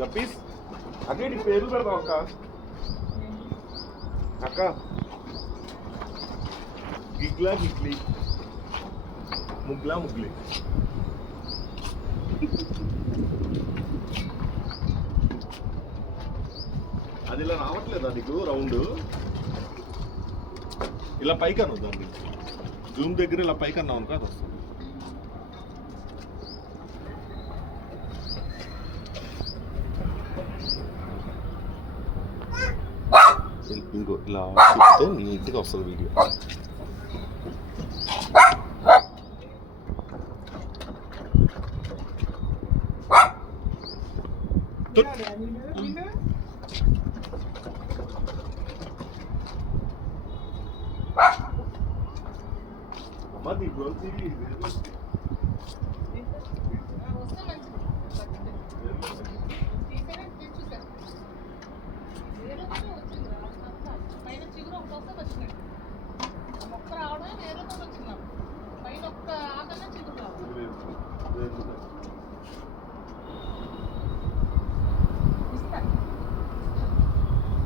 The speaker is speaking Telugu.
గప్పీస్ అక్క నీ పేర్లు పెడతాం అక్క. అక్క గిగ్లా గిగ్లీ, ముగ్లా ముగ్లీ. అది ఇలా రావట్లేదా నీకు రౌండ్? ఇలా పైకి అను, దాన్ని జూమ్ దగ్గర ఇలా పైకి అన్నావు అనుకో అది వస్తుంది. ఇంకో ఇలా చెప్తే నీట్గా వస్తుంది వీడియో. అమ్మా దీంట్లో